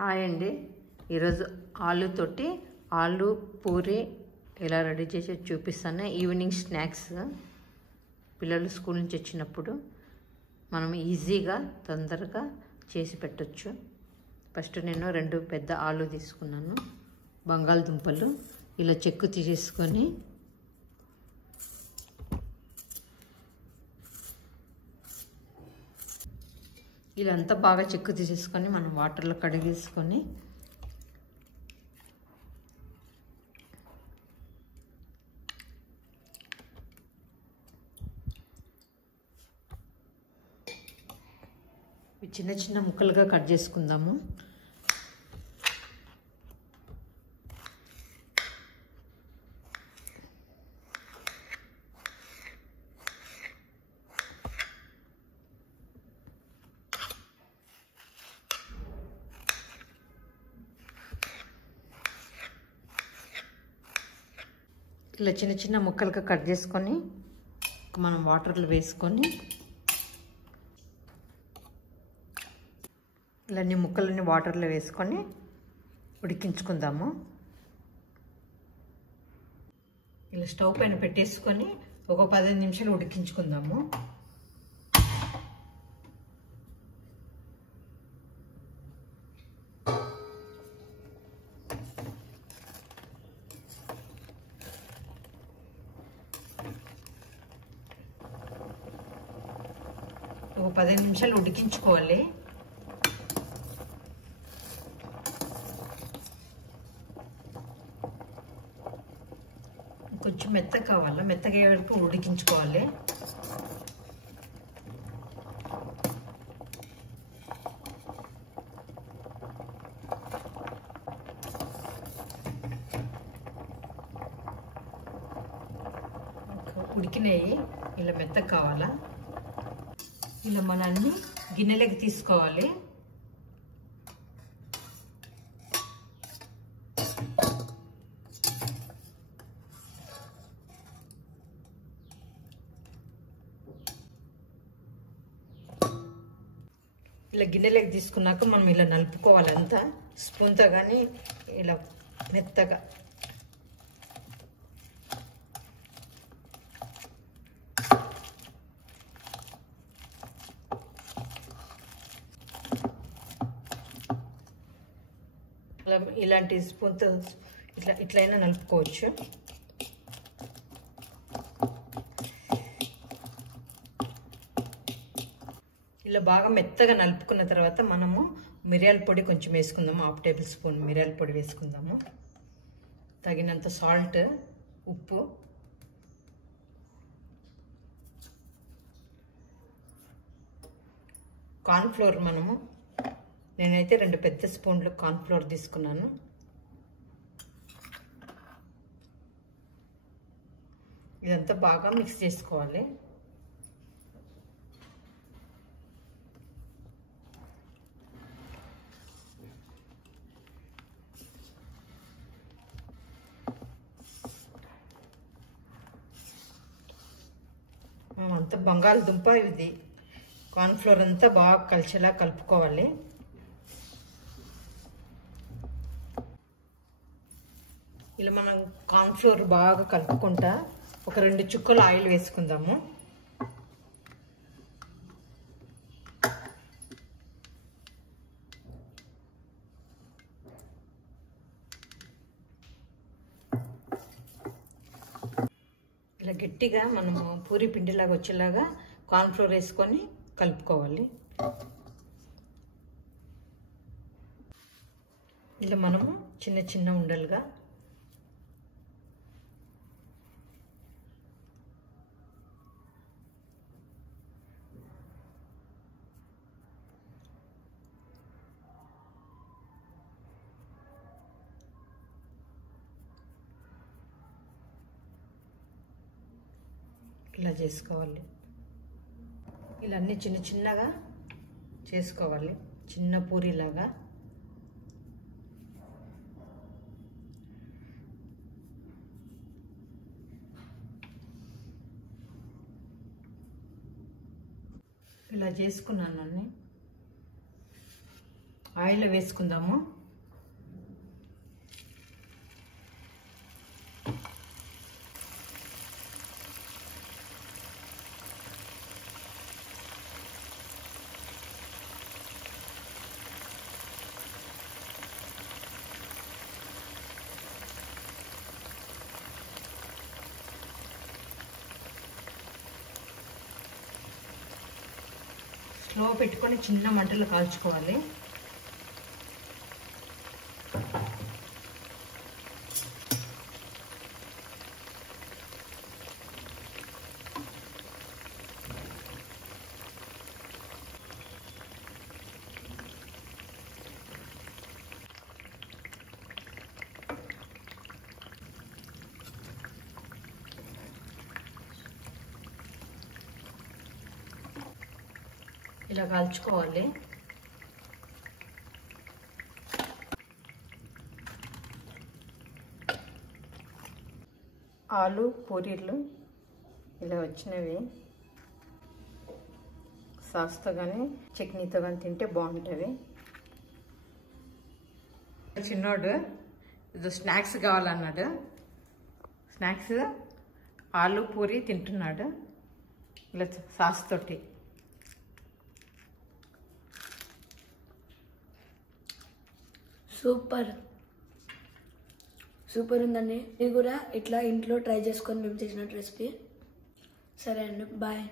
Hi అండి. ఈరోజు ఆలుతోటి ఆలు పూరి ఎలా రెడీ చేసి చూపిస్తాను. ఈవినింగ్ స్నాక్స్ పిల్లలు స్కూల్ నుంచి వచ్చినప్పుడు మనం ఈజీగా తొందరగా చేసి పెట్టచ్చు. ఫస్ట్ నేను 2 పెద్ద ఆలు తీసుకున్నాను. బంగాళదుంపలు ఇలా చెక్కు తీసేసుకొని ఇలా అంతా బాగా చెక్కు తీసేసుకొని మనం వాటర్లో కడిగేసుకొని చిన్న చిన్న ముక్కలుగా కట్ చేసుకుందాము. ఇలా చిన్న చిన్న ముక్కలుగా కట్ చేసుకొని మనం వాటర్లో వేసుకొని ఇలా అన్ని ముక్కలన్నీ వాటర్లో వేసుకొని ఉడికించుకుందాము. ఇలా స్టవ్ పైన పెట్టేసుకొని ఒక 15 నిమిషాలు ఉడికించుకుందాము. ఒక 15 నిమిషాలు ఉడికించుకోవాలి. కొంచెం మెత్తగా కావాలా, మెత్తగా వరకు ఉడికించుకోవాలి. ఉడికినాయి, ఇలా మెత్తగా కావాలా. ఇలా మనల్ని గిన్నెలకి తీసుకోవాలి. ఇలా గిన్నెలకి తీసుకున్నాక మనం ఇలా నలుపుకోవాలి అంతా స్పూన్తో కానీ ఇలా మెత్తగా. ఇలాంటి స్పూన్తో ఇట్లయినా నలుపుకోవచ్చు. ఇలా బాగా మెత్తగా నలుపుకున్న తర్వాత మనము మిరియాల పొడి కొంచెం వేసుకుందాము. 1/2 టేబుల్ స్పూన్ మిరియాల పొడి వేసుకుందాము. తగినంత సాల్ట్, ఉప్పు, కార్న్ఫ్లోర్ నేనైతే 2 పెద్ద స్పూన్లు కార్న్ఫ్లోర్ తీసుకున్నాను. ఇదంతా బాగా మిక్స్ చేసుకోవాలి. అంతా బంగాళదుంప ఇది కార్న్ఫ్లోర్ అంతా బాగా కలిసేలా కలుపుకోవాలి. ఇలా మనం కార్న్ఫ్లోర్ బాగా కలుపుకుంటా ఒక 2 చుక్కలు ఆయిల్ వేసుకుందాము. ఇలా గట్టిగా మనము పూరి పిండిలాగా వచ్చేలాగా కార్న్ఫ్లోర్ వేసుకొని కలుపుకోవాలి. ఇలా మనము చిన్న చిన్న ఉండలుగా ఇలా చేసుకోవాలి. ఇలా అన్ని చిన్న చిన్నగా చేసుకోవాలి, చిన్న పూరిలాగా. ఇలా చేసుకున్నాను. ఆయిల్ వేసుకుందాము. స్లో పెట్టుకొని చిన్న మంటలు కాల్చుకోవాలి. ఇలా కాల్చుకోవాలి. ఆలు పూరీలు ఇలా వచ్చినవి. సాస్తో కానీ చట్నీతో కానీ తింటే బాగుంటుంది. చిన్నోడు ఇది స్నాక్స్ కావాలన్నాడు. స్నాక్స్ ఆలు పూరి తింటున్నాడు ఇలా సాస్ తోటి. సూపర్ ఉందండి. మీరు కూడా ఇట్లా ఇంట్లో ట్రై చేసుకొని మేము చేసిన రెసిపీ. సరే అండి, బాయ్.